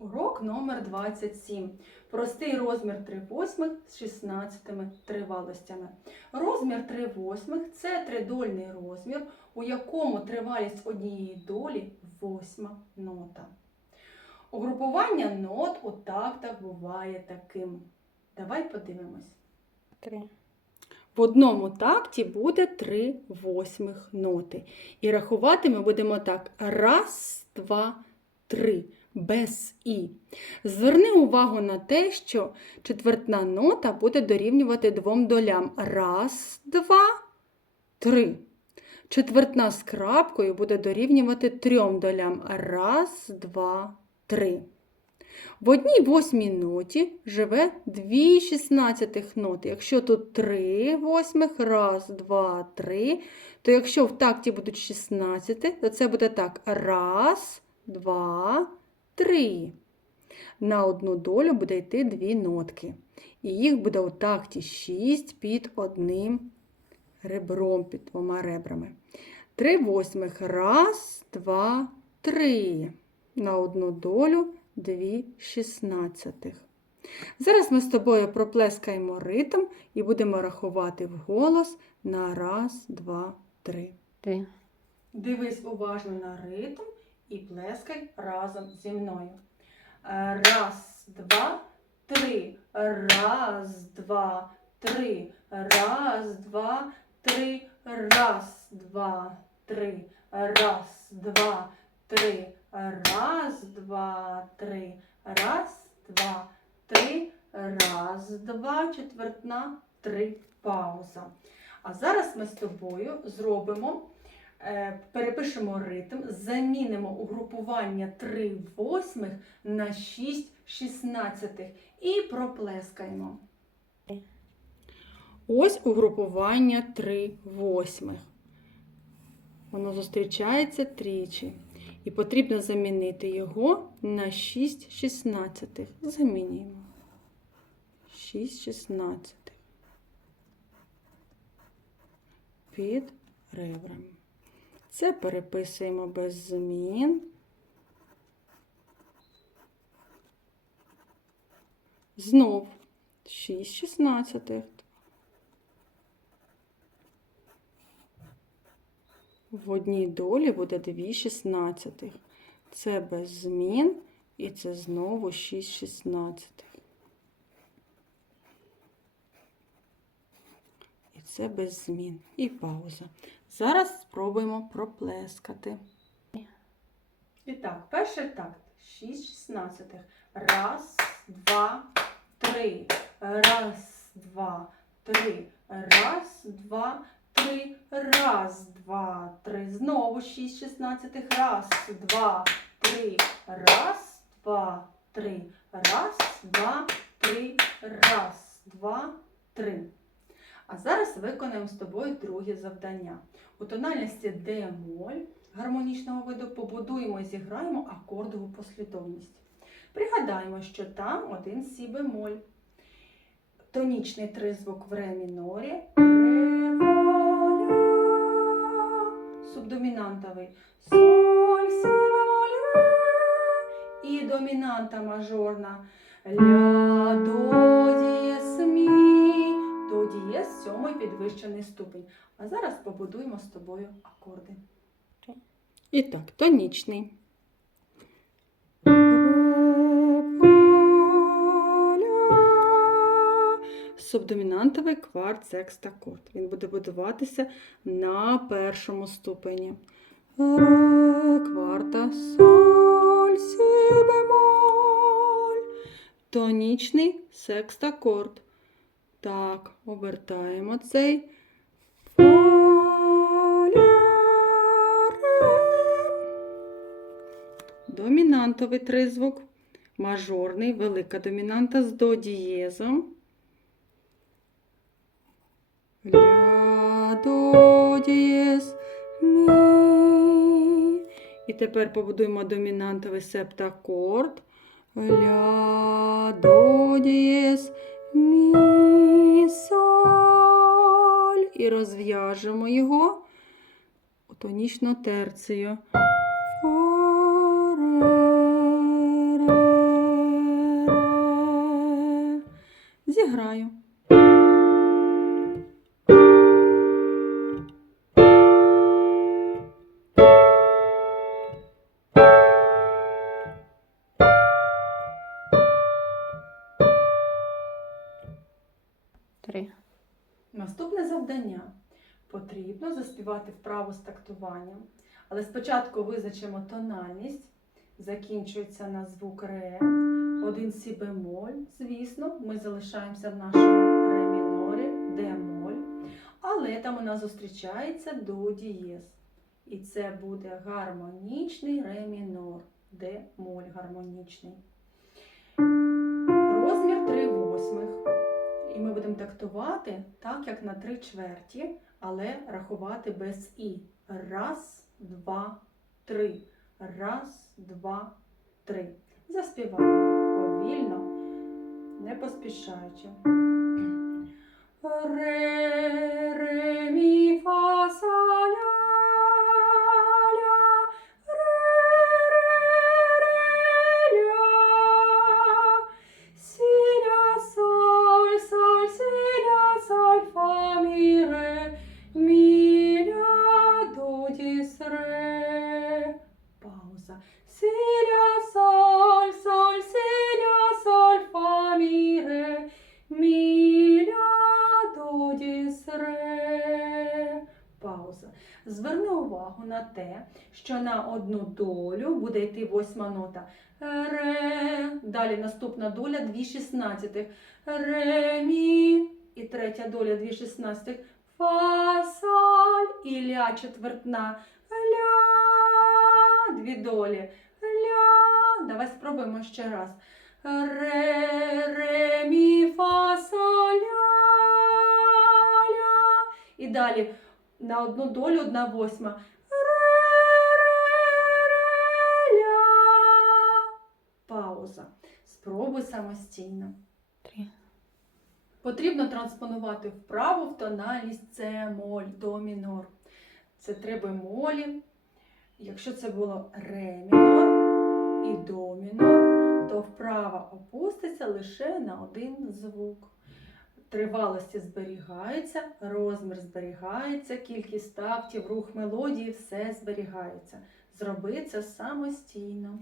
Урок номер 27. Простий розмір 3 восьмих з 16 тривалостями. Розмір 3 восьмих – це тридольний розмір, у якому тривалість однієї долі восьма нота. Угрупування нот у тактах буває таким. Давай подивимось. Три. В одному такті буде три восьмих ноти. І рахувати ми будемо так: раз, два, три. Без і. Зверни увагу на те, що четвертна нота буде дорівнювати двом долям. Раз, два, три. Четвертна з крапкою буде дорівнювати трьом долям. Раз, два, три. В одній восьмій ноті живе дві шістнадцятих ноти. Якщо тут три восьмих, раз, два, три, то якщо в такті будуть 16, то це буде так: раз, два, три. На одну долю буде йти дві нотки. І їх буде у такті 6 під одним ребром, під двома ребрами. Три восьмих. Раз, два, три. На одну долю дві шістнадцятих. Зараз ми з тобою проплескаємо ритм і будемо рахувати вголос на раз, два, три. Три. Дивись уважно на ритм і плескай разом зі мною. Е, Раз, два, три. Раз, два, три. Раз, два, три. Раз, два, три. Раз, два, три. Раз, два, три. Раз, два, три. Раз, два, четвертна, три. Пауза. А зараз ми з тобою зробимо перепишемо ритм, замінимо угрупування 3 восьмих на 6 шістнадцятих і проплескаємо. Ось угрупування 3 восьмих. Воно зустрічається тричі. І потрібно замінити його на 6 шістнадцятих. Замінюємо. 6 шістнадцятих. Під ребрами. Це переписуємо без змін. Знов 6 шістнадцятих. В одній долі буде 2 шістнадцятих. Це без змін і це знову 6 шістнадцятих. Це без змін. І пауза. Зараз спробуємо проплескати. І так, перший такт. 6 шістнадцятих. Раз, два, три. Раз, два, три. Раз, два, три. Раз, два, три. Знову 6 шістнадцятих. Раз, два, три. Раз, два, три. Раз, два, три. Раз, два, три. А зараз виконаємо з тобою друге завдання. У тональності Д-моль гармонічного виду побудуємо і зіграємо акордову послідовність. Пригадаємо, що там один сі бемоль. Тонічний тризвук в ре мінорі. Ре. Субдомінантовий соль, сі бемоль, ре. І домінанта мажорна ля, до, до сьомий підвищений ступень. А зараз побудуємо з тобою акорди. І так, тонічний. Субдомінантовий кварт секстакорд. Він буде будуватися на першому ступені. Ре, кварта, соль, сі, бемоль. Тонічний секстакорд. Так, обертаємо цей. Домінантовий тризвук. Мажорний, велика домінанта з до дієзом. Ля, до, дієз, мі. І тепер побудуємо домінантовий септакорд. Ля, до, дієз, і розв'яжемо його тонічно терцію. Зіграю. Потрібно заспівати вправу з тактуванням. Але спочатку визначимо тональність. Закінчується на звук ре. Один сі бемоль. Звісно, ми залишаємося в нашому ре мінорі, де моль. Але там у нас зустрічається до дієз. І це буде гармонічний ре мінор, де моль гармонічний. Розмір 3 восьмих. І ми будемо тактувати так, як на три чверті, але рахувати без і. Раз, два, три. Раз, два, три. Заспіваємо повільно, не поспішаючи. Ре, Зверни увагу на те, що на одну долю буде йти восьма нота. Ре. Далі наступна доля дві шістнадцятих. Ре, мі. І третя доля дві шістнадцятих. Фа, соль. І ля четвертна. Ля. Дві долі. Ля. Давай спробуємо ще раз. Ре, ре, мі, фа, соль, ля, ля. І далі на одну долю одна восьма. Пауза. Спробуй самостійно. Три. Потрібно транспонувати вправо в тональність С моль, до мінор. Це три бемолі. Якщо це було ре мінор і до мінор, то вправо опуститься лише на один звук. Тривалості зберігаються, розмір зберігається, кількість тактів, рух мелодії, все зберігається. Зроби це самостійно.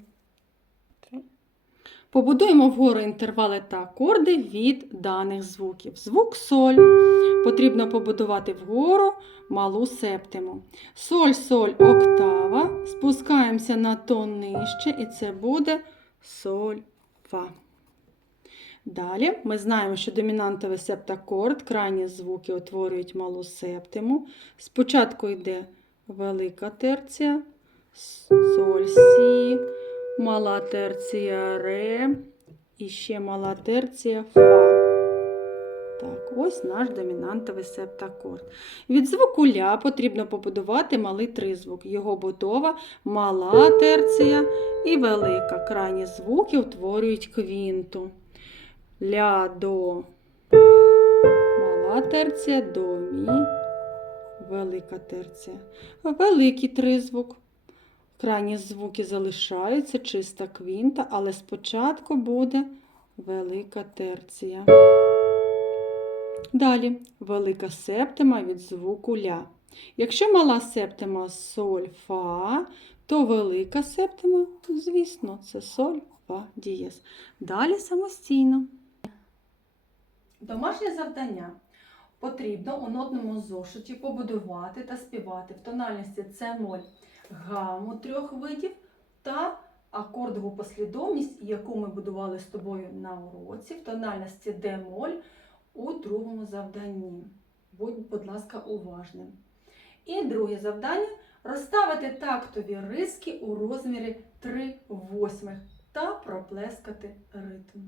Побудуємо вгору інтервали та акорди від даних звуків. Звук соль. Потрібно побудувати вгору малу септиму. Соль, соль, октава. Спускаємося на тон нижче, і це буде соль, фа. Далі ми знаємо, що домінантовий септакорд, крайні звуки утворюють малу септиму. Спочатку йде велика терція, соль, сі, мала терція ре і ще мала терція фа. Так, ось наш домінантовий септакорд. Від звуку ля потрібно побудувати малий тризвук. Його будова мала терція і велика. Крайні звуки утворюють квінту. Ля до мала терція, до мі, велика терція. Великий тризвук. Крайні звуки залишаються, чиста квінта, але спочатку буде велика терція. Далі велика септима від звуку ля. Якщо мала септима соль, фа, то велика септима, звісно, це соль, фа, дієс. Далі самостійно. Домашнє завдання. Потрібно у нотному зошиті побудувати та співати в тональності С моль гаму трьох видів та акордову послідовність, яку ми будували з тобою на уроці в тональності Д моль у другому завданні. Будь, будь ласка, уважним. І друге завдання розставити тактові риски у розмірі 3 восьмих та проплескати ритм.